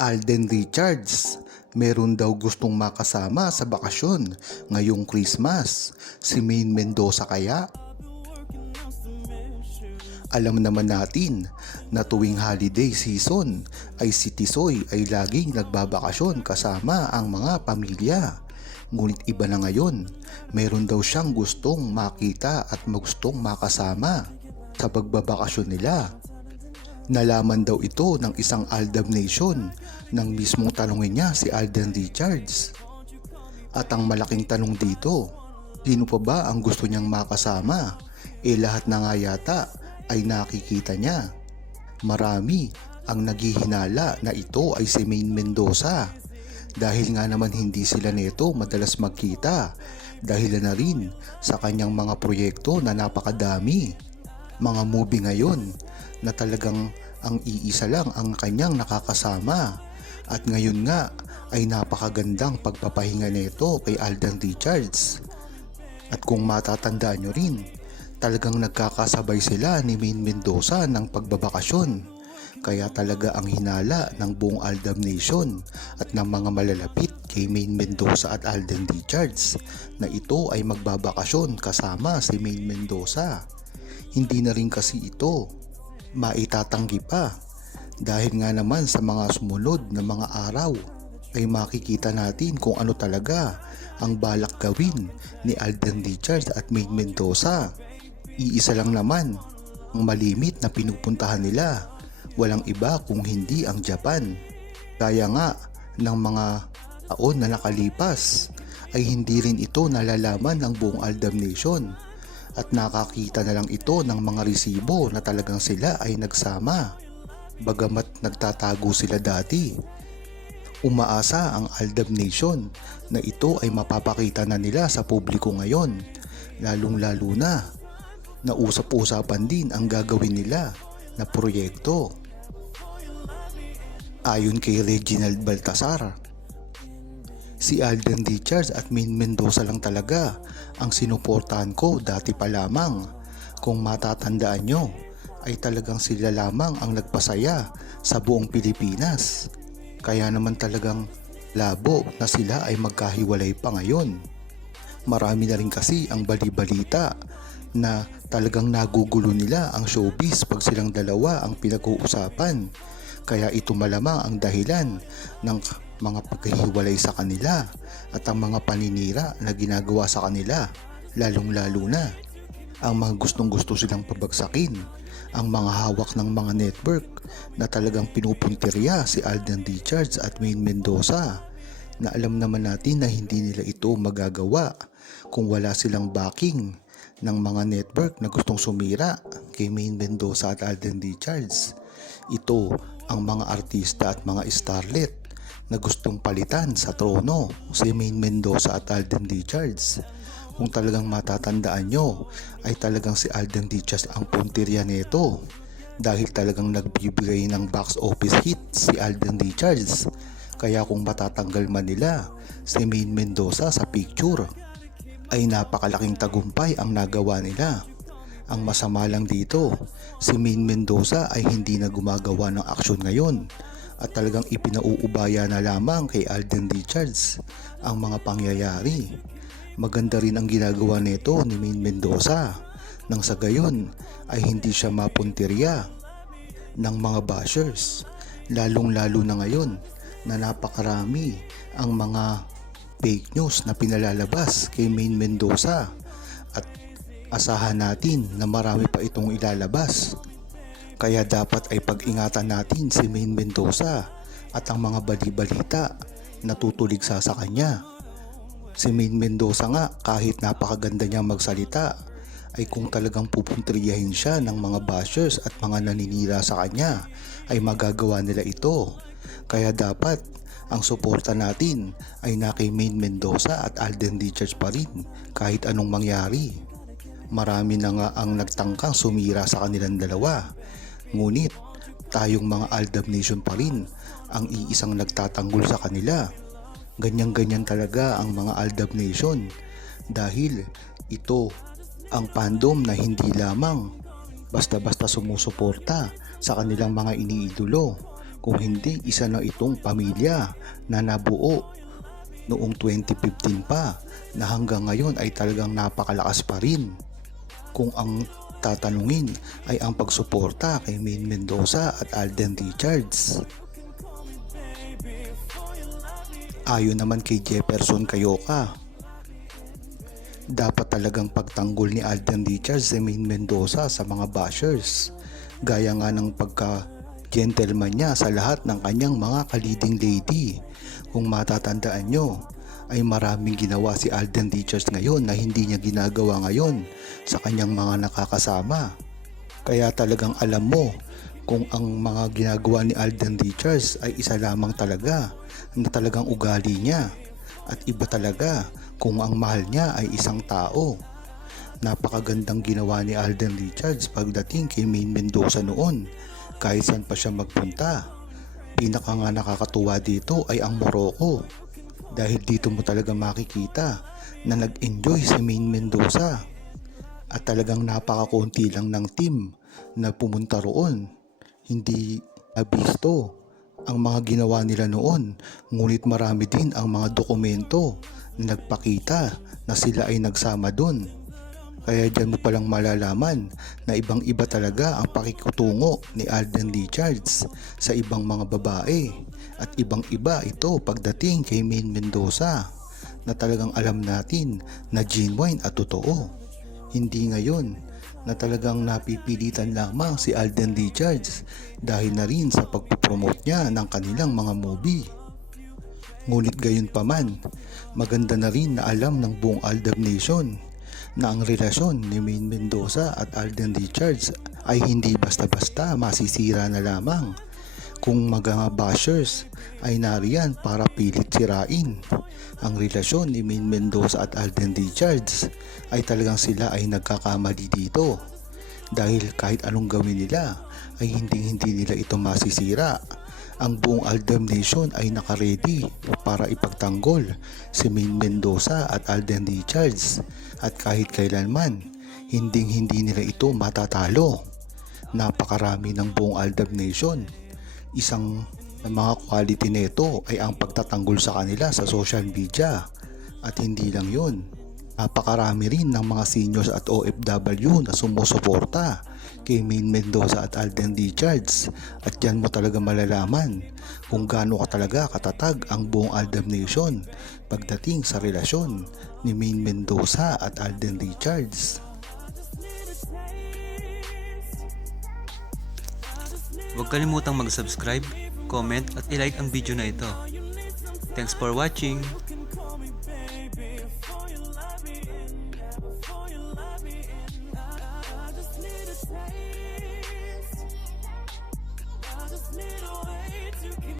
Alden Richards. Meron daw gustong makasama sa bakasyon ngayong Christmas. Si Maine Mendoza kaya? Alam naman natin na tuwing holiday season ay si Tisoy ay laging nagbabakasyon kasama ang mga pamilya. Ngunit iba na ngayon, meron daw siyang gustong makita at gustong makasama sa pagbabakasyon nila. Nalaman daw ito ng isang Aldab Nation nang mismong tanungin niya si Alden Richards. At ang malaking tanong dito, sino pa ba ang gusto niyang makasama? Eh lahat na nga yata ay nakikita niya. Marami ang naghihinala na ito ay si Maine Mendoza dahil nga naman hindi sila neto madalas magkita dahil na rin sa kanyang mga proyekto na napakadami. Mga movie ngayon na talagang ang iisa lang ang kanyang nakakasama at ngayon nga ay napakagandang pagpapahinga nito kay Alden Richards. At kung matatandaan nyo rin, talagang nagkakasabay sila ni Maine Mendoza ng pagbabakasyon. Kaya talaga ang hinala ng buong Aldam Nation at ng mga malalapit kay Maine Mendoza at Alden Richards na ito ay magbabakasyon kasama si Maine Mendoza. Hindi na rin kasi ito maitatanggi pa dahil nga naman sa mga sumunod na mga araw ay makikita natin kung ano talaga ang balak gawin ni Alden Richards at Maine Mendoza. Iisa lang naman ang malimit na pinupuntahan nila. Walang iba kung hindi ang Japan. Kaya nga ng mga taon na nakalipas ay hindi rin ito nalalaman ng buong Aldam Nation at nakakita na lang ito ng mga resibo na talagang sila ay nagsama. Bagamat nagtatago sila dati, umaasa ang Aldab Nation na ito ay mapapakita na nila sa publiko ngayon, lalong lalo na na usap-usapan din ang gagawin nila na proyekto. Ayon kay Reginald Baltasar, si Alden Richards at Min Mendoza lang talaga ang sinuportahan ko dati pa lamang. Kung matatandaan nyo, ay talagang sila lamang ang nagpasaya sa buong Pilipinas. Kaya naman talagang labo na sila ay magkahiwalay pa ngayon. Marami na rin kasi ang balibalita na talagang nagugulo nila ang showbiz pag silang dalawa ang pinag-uusapan. Kaya ito malamang ang dahilan ng mga pagkahiwalay sa kanila at ang mga paninira na ginagawa sa kanila, lalong-lalo na ang mga gustong gusto silang pabagsakin, ang mga hawak ng mga network na talagang pinupuntirya si Alden Richards at Maine Mendoza na alam naman natin na hindi nila ito magagawa kung wala silang backing ng mga network na gustong sumira kay Maine Mendoza at Alden Richards. Ito ang mga artista at mga starlet na gustong palitan sa trono si Maine Mendoza at Alden Richards. Kung talagang matatandaan nyo ay talagang si Alden Richards ang puntirya nito dahil talagang nagbibigay ng box office hit si Alden Richards. Kaya kung matatanggal man nila si Maine Mendoza sa picture ay napakalaking tagumpay ang nagawa nila. Ang masama lang dito, si Maine Mendoza ay hindi na gumagawa ng aksyon ngayon at talagang ipinauubaya na lamang kay Alden Richards ang mga pangyayari. Maganda rin ang ginagawa nito ni Maine Mendoza nang sa gayon ay hindi siya mapuntirya ng mga bashers. Lalong lalo na ngayon na napakarami ang mga fake news na pinalalabas kay Maine Mendoza at asahan natin na marami pa itong ilalabas. Kaya dapat ay pag-ingatan natin si Maine Mendoza at ang mga bali-balita na tutuligsa sa kanya. Si Maine Mendoza nga kahit napakaganda niyang magsalita ay kung talagang pupuntriyahin siya ng mga bashers at mga naninira sa kanya ay magagawa nila ito. Kaya dapat ang suporta natin ay na kay Maine Mendoza at Alden Richards pa rin kahit anong mangyari. Marami na nga ang nagtangkang sumira sa kanilang dalawa. Ngunit tayong mga Aldab Nation pa rin ang iisang nagtatanggol sa kanila. Ganyan-ganyan talaga ang mga Aldab Nation dahil ito ang fandom na hindi lamang basta-basta sumusuporta sa kanilang mga iniidolo Kung hindi, isa na itong pamilya na nabuo noong 2015 pa na hanggang ngayon ay talagang napakalakas pa rin. Kung ang tatanungin ay ang pagsuporta kay Main Mendoza at Alden Richards. Ayon naman kay Jefferson Cayoka, dapat talagang pagtanggol ni Alden Richards si Main Mendoza sa mga bashers. Gaya nga ng pagka gentleman niya sa lahat ng kanyang mga kaliding lady. Kung matatandaan nyo, ay maraming ginawa si Alden Richards ngayon na hindi niya ginagawa ngayon sa kanyang mga nakakasama. Kaya talagang alam mo kung ang mga ginagawa ni Alden Richards ay isa lamang talaga na talagang ugali niya at iba talaga kung ang mahal niya ay isang tao. Napakagandang ginawa ni Alden Richards pagdating kay Main Mendoza noon kahit saan pa siya magpunta. Pinaka nga nakakatuwa dito ay ang Morocco dahil dito mo talaga makikita na nag-enjoy si Main Mendoza at talagang napakakunti lang ng team na pumunta roon. Hindi nabisto ang mga ginawa nila noon ngunit marami din ang mga dokumento na nagpakita na sila ay nagsama doon. Kaya dyan mo palang malalaman na ibang iba talaga ang pakikutungo ni Alden Richards sa ibang mga babae at ibang iba ito pagdating kay Main Mendoza na talagang alam natin na genuine at totoo. Hindi ngayon na talagang napipilitan lamang si Alden Richards dahil na rin sa pagpupromote niya ng kanilang mga movie. Ngunit gayon pa man, maganda na rin na alam ng buong Aldab Nation na ang relasyon ni Main Mendoza at Alden Richards ay hindi basta-basta masisira na lamang kung mga bashers ay nariyan para pilit sirain. Ang relasyon ni Main Mendoza at Alden Richards ay talagang sila ay nagkakamali dito dahil kahit anong gawin nila ay hindi hindi nila ito masisira. Ang buong Aldam Nation ay nakaredy para ipagtanggol si Main Mendoza at Alden Richards at kahit kailanman hindi hindi nila ito matatalo. Napakarami ng buong Aldab Nation. Isang ng mga quality nito ay ang pagtatanggol sa kanila sa social media. At hindi lang yun, napakarami rin ng mga seniors at OFW na sumusuporta kay Main Mendoza at Alden Richards at yan mo talaga malalaman kung gaano ka talaga katatag ang buong Aldam Nation pagdating sa relasyon ni Main Mendoza at Alden Richards. Huwag kalimutang mag-subscribe, comment at ilike ang video na ito. Thanks for watching!